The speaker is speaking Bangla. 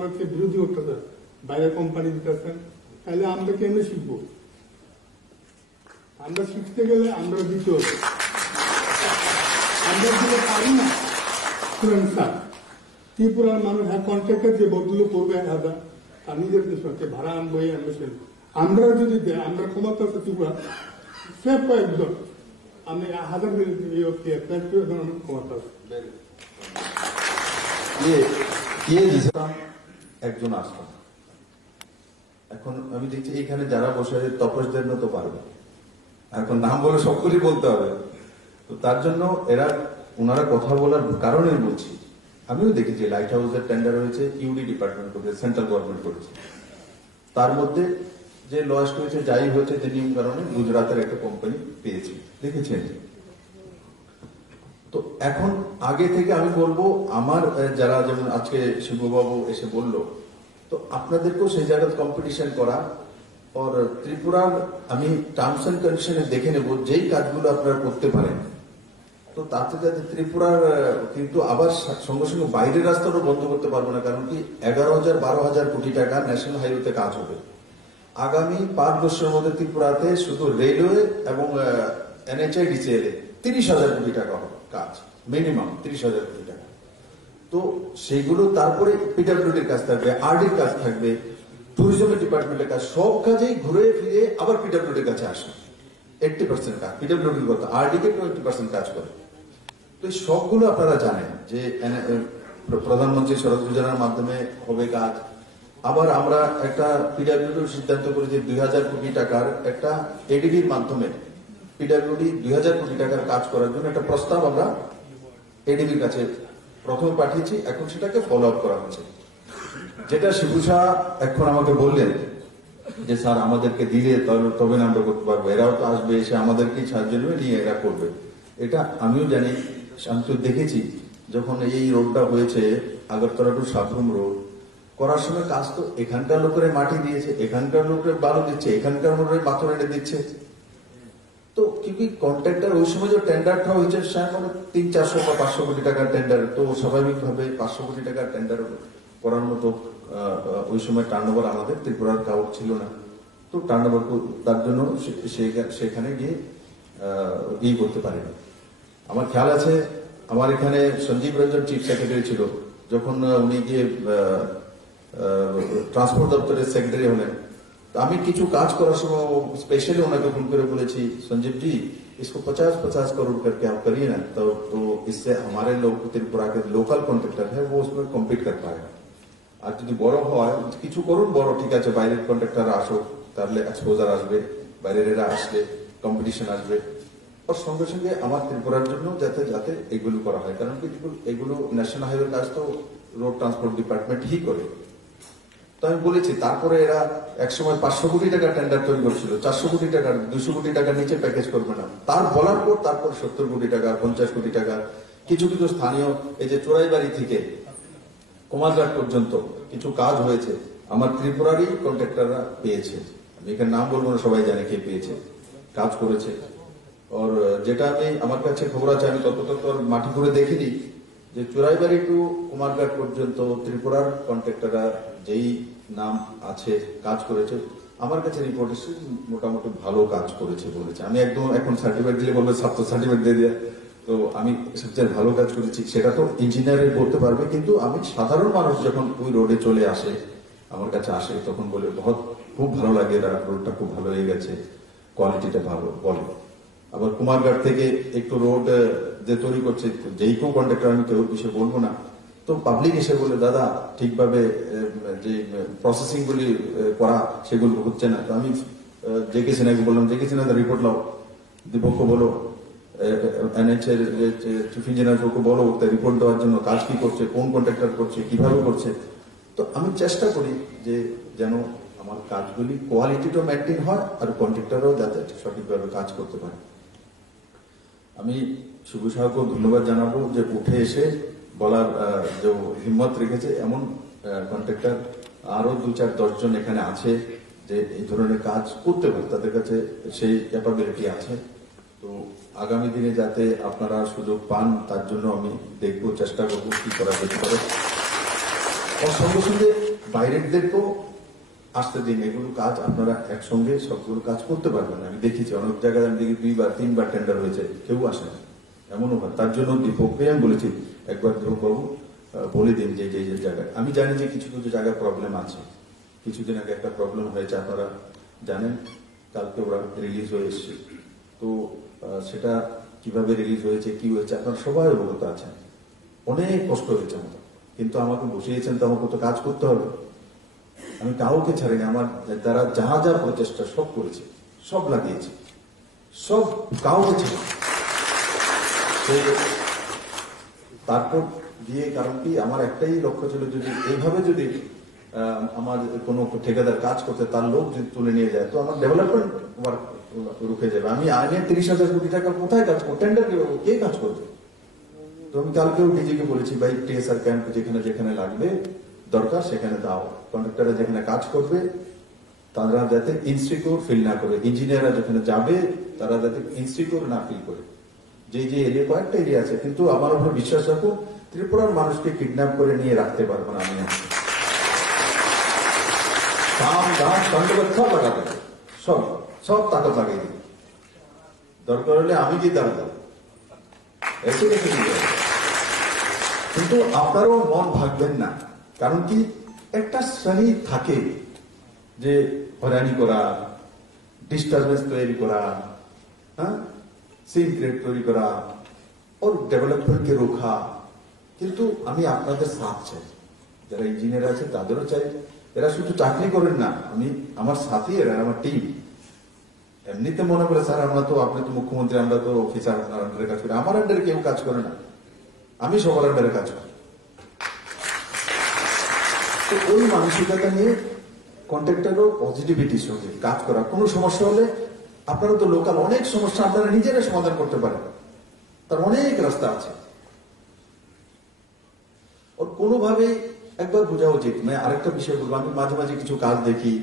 আমরা বিরোধী করতেছে, বাইরের কোম্পানি দিতেছেন, তাহলে আমরা কেমনে শিখবো? আমরা শিখতে গেলে আমরা দিতে হবে, আমরা দিতে পারি না। স্যার ত্রিপুরার মানুষ কন্ট্রাক্টর যে বদগুলো করবে 1000 তার নিজের দেশে ভাড়া আনবো আমরা যদি দেয়, আমরা ক্ষমতা আছে ত্রিপুরা সে কয়েকজন আমি 1000 ক্ষমতা আছে। একজন আসলাম, এখন আমি দেখছি এখানে যারা বসে তপসদের মতো পারবে, এখন নাম বলে সকলেই বলতে হবে। তো তার জন্য ওনারা কথা বলার কারণে বলছি, আমিও দেখেছি লাইট হাউসের টেন্ডার হয়েছে, ইউডি ডিপার্টমেন্ট করেছে, সেন্ট্রাল গভর্নমেন্ট করেছে। তার মধ্যে যে লস হয়েছে, যাই হয়েছে, যে নিয়ম কারণে গুজরাটের একটা কোম্পানি পেয়েছি, দেখেছেন। তো এখন আগে থেকে আমি বলবো, আমার যারা যেমন আজকে শিববাবু এসে বলল, তো আপনাদেরকেও সেই জায়গায় কম্পিটিশন করা। আর ত্রিপুরার আমি টার্মস এন্ড কন্ডিশনে দেখে নেব যেই কাজগুলো আপনারা করতে পারেন, তো তাতে যাতে ত্রিপুরার কিন্তু আবার সঙ্গে সঙ্গে বাইরের রাস্তাটাও বন্ধ করতে পারবো না, কারণ কি 11,000-12,000 কোটি টাকা ন্যাশনাল হাইওয়েতে কাজ হবে আগামী 5 বছরের মধ্যে। ত্রিপুরাতে শুধু রেলওয়ে এবং NHIDCL 30,000 কোটি টাকা হবে কাজ, মিনিমাম 30,000 কোটি টাকা। তো সেগুলো তারপরে পিডব্লিউডির কাজ থাকবে, RDর কাজ থাকবে, ট্যুরিজমের ডিপার্টমেন্টের কাজ, সব কাজেই ঘুরে ফিরে আবার পিডব্লিউডির কাছে আসে। 80% কাজ পিডব্লিউডির কথা, RD কে 20% কাজ করে। তো এই সবগুলো আপনারা জানেন যে প্রধানমন্ত্রী সড়ক যোজনার মাধ্যমে হবে কাজ। আবার আমরা একটা পিডব্লিউডির সিদ্ধান্ত করেছি 2,000 কোটি টাকার একটা ADBর মাধ্যমে পিডব্লিউডি 2,000 কোটি টাকার কাজ করার জন্য একটা প্রস্তাব আমরা ADBর কাছে প্রথমে পাঠিয়েছি, এখন সেটাকে ফলো আপ করা হচ্ছে। যেটা শিবুসা এখন আমাকে বললেন যে স্যার আমাদেরকে দিলে তবে না আমরা করতে পারবো, এরাও তো আসবে, এসে আমাদেরকে সাহায্য নেবে, নিয়ে এরা করবে। এটা আমিও জানি, আমি তো দেখেছি যখন এই রোডটা হয়েছে আগরতলা টু সাবরুম রোড করার সময় কাজ তো এখানকার লোকের মাটি দিয়েছে, এখানকার লোকের বালু দিচ্ছে, এখানকার লোকের পাথর এনে দিচ্ছে। তো কি কন্ট্রাক্টর ওই সময় যে টেন্ডারটা হয়েছে 300-400 বা 500 কোটি টাকার টেন্ডার, তো স্বাভাবিকভাবে 500 কোটি টাকার টেন্ডার করার মতো ওই সময় টার্নওভার আমাদের ত্রিপুরার কাউর ছিল না। তো টার্নওভার তার জন্য সেখানে গিয়ে করতে পারেনি। আমার খেয়াল আছে আমার এখানে সঞ্জীব রঞ্জন চিফ সেক্রেটারি ছিল, যখন উনি গিয়ে ট্রান্সপোর্ট দপ্তরের সেক্রেটারি হলেন, আমি কিছু কাজ করার সময় स्पेशली ওনাকে ফোन করে বলেছি, संजीव जी इसको 50-50 करोड़ करके आप करिए ना, तो इससे हमारे लोग त्रिपुरा के लोकल कॉन्ट्रैक्टर है वो उसमें कम्पिट कर पाएगा। আর যদি বড় হয় কিছু করুন, বড় ঠিক আছে, বাইরের কন্ট্রাক্টর আসো, তাহলে এক্সপোজার আসবে, বাইরের এরা আসলে কম্পিটিশন আসবে। আর সঙ্গে সঙ্গে আমার ত্রিপুরার জন্য যাতে যাতে এগুলো করা হয়, কারণ কি এগুলো ন্যাশনাল হাইওয়ে কাজ তো রোড ট্রান্সপোর্ট ডিপার্টমেন্ট ই করে। তো আমি বলেছি, তারপরে এরা একসময় 500 কোটি টাকা টেন্ডার তৈরি করছিল, 400 কোটি টাকা, 200 কোটি টাকার নিচে প্যাকেজ করবে না। তার বলার পর তারপর 70 কোটি টাকা, 50 কোটি টাকা, কিছু কিছু স্থানীয় এই যে চোরাইবাড়ি থেকে কুমারঘাট পর্যন্ত কিছু কাজ হয়েছে, আমার ত্রিপুরারই কন্ট্রাক্টররা পেয়েছে। আমি এখানে নাম বলবো না, সবাই জানে কে পেয়েছে, কাজ করেছে। আর যেটা আমি আমার কাছে খবর আছে, আমি তত মাটি করে দেখিনি, যে চোরাইবাড়ি টু কুমারঘাট পর্যন্ত ত্রিপুরার কন্ট্রাক্টররা যেই নাম আছে কাজ করেছে, আমার কাছে রিপোর্ট এসে মোটামুটি ভালো কাজ করেছে বলেছে। আমি একদম এখন সার্টিফিকেট দিলে বলবে ছাত্র সার্টিফিকেট দিয়ে দেয়া, তো আমি সবচেয়ে ভালো কাজ করেছি সেটা তো ইঞ্জিনিয়ার বলতে পারবে, কিন্তু আমি সাধারণ মানুষ যখন ওই রোডে চলে আসে, আমার কাছে আসে, তখন বলে খুব ভালো লাগে, রোডটা খুব ভালো হয়ে গেছে, কোয়ালিটিটা ভালো বলে। আবার কুমারঘাট থেকে একটু রোড যে তৈরি করছে, যেই কেউ কন্ট্রাক্টর, আমি কেউ বিষয়ে বলবো না, তো পাবলিক এসে বলে দাদা ঠিকভাবে যে প্রসেসিং গুলি করা সেগুলো হচ্ছে না। তো আমি জেকে সিনহাকে বললাম, জেকে সিনহা রিপোর্ট লাও, দীপককে বলো, NH এর চিফ ইঞ্জিনিয়ারকে বলো রিপোর্ট দেওয়ার জন্য, কাজ কি করছে, কোন কন্ট্রাক্টর করছে, কিভাবে করছে। তো আমি চেষ্টা করি যে যেন আমার কাজগুলি কোয়ালিটিটাও মেনটেন হয় আর কন্ট্রাক্টরও যাতে সঠিকভাবে কাজ করতে পারে। আমি শুভ সাহাকে ধন্যবাদ জানাবো যে উঠে এসে বলার যে হিম্মত রেখেছে। এমন কন্ট্রাক্টর আরো 2-4-10 জন এখানে আছে যে এই ধরনের কাজ করতে পারে, তাদের কাছে সেই ক্যাপাবিলিটি আছে। তো আগামী দিনে যাতে আপনারা সুযোগ পান তার জন্য আমি দেখবো, চেষ্টা করবো কি করা যেতে পারে। ওর সঙ্গে সঙ্গে বাইরেরদেরকেও আসতে দিন, এগুলো কাজ আপনারা একসঙ্গে সবগুলো কাজ করতে পারবেন না। আমি দেখেছি অনেক জায়গায়, আমি দেখি 2 বা 3 বার টেন্ডার হয়েছে, কেউ আসে না, এমনও হয়। তার জন্য দীপককে আমি বলেছি একবার, দীপকবাবু বলে দিন যে যে জায়গায়, আমি জানি যে কিছু কিছু জায়গায় প্রবলেম আছে। কিছুদিন আগে একটা প্রবলেম হয়েছে, আপনারা জানেন, কালকে ওরা রিলিজ হয়ে এসছে। তো সেটা কিভাবে রিলিজ হয়েছে, কি হয়েছে, আপনারা সবাই অবগত আছেন। অনেক কষ্ট হয়েছে আমার, কিন্তু আমাকে বসিয়েছেন তো আমাকে তো কাজ করতে হবে। আমি কাউকে ছাড়িনি, আমার দ্বারা যা যা প্রচেষ্টা সব করেছি, সব লাগিয়েছি, সব কাউকে ছাড়ি। তারপর দিয়ে, কারণ কি আমার একটাই লক্ষ্য ছিল, যদি এইভাবে যদি আমার কোনো ঠিকাদার কাজ করতে, তার লোক যদি তুলে নিয়ে যায়, তো আমার ডেভেলপমেন্ট ওয়ার্ক রুখে যাবে। আমি আইনে 30,000 কোটি টাকা কোথায় কাজ করবো, টেন্ডার কে কাজ করবে? তো আমি কালকেও ডিজিকে বলেছি, ভাই টিএসআর ক্যাম্প যেখানে যেখানে লাগবে দরকার সেখানে দাও। কন্ট্রাক্টররা যেখানে কাজ করবে তারা যাতে ইনসিকিউর ফিল না করে, ইঞ্জিনিয়াররা যেখানে যাবে তারা যাতে ইনসিকিউর না ফিল করে। যে যে এরিয়া, কয়েকটা এরিয়া আছে, কিন্তু আমার উপর বিশ্বাস রাখুন, ত্রিপুরার মানুষকে কিডন্যাপ করে নিয়ে রাখতে পারবো না আমি। কাম গাছ সন্দেহ সব লাগাতে হবে, সব সব তাকত লাগিয়ে দিই, দরকার হলে আমি কি দাঁড়াবো, এসে রেখে দিতে হবে। কিন্তু আপনারও মন ভাগবেন না, কারণ কি একটা শ্রেণী থাকে যে হয়রানি করা, ডিস্টারবেন্স তৈরি করা, হ্যাঁ, সিন ক্রিয়েট তৈরি করা, ওর ডেভেলপমেন্টকে রোখা। কিন্তু আমি আপনাদের সাথ চাই, যারা ইঞ্জিনিয়ার আছে তাদেরও চাই। এরা শুধু চাকরি করেন না, আমি আমার সাথী, এরা আমার টিম। এমনিতে মনে করে স্যার আমরা তো, আপনি তো মুখ্যমন্ত্রী, আমরা তো অফিসার, আপনার আন্ডারে কাজ করি। আমার আন্ডারে কেউ কাজ করে না, আমি সবার আন্ডারে কাজ করি। তো ওই মানসিকতা নিয়ে কন্ট্রাক্টরও পজিটিভিটির সঙ্গে কাজ করা। কোনো সমস্যা হলে আপনারা তো লোকাল, অনেক সমস্যা আপনারা নিজেরা সমাধান করতে পারেন, তার অনেক রাস্তা আছে। ওর কোনোভাবেই একবার বোঝা উচিত। আরেকটা বিষয় বলবো, আমি মাঝে মাঝে কিছু কাজ দেখি,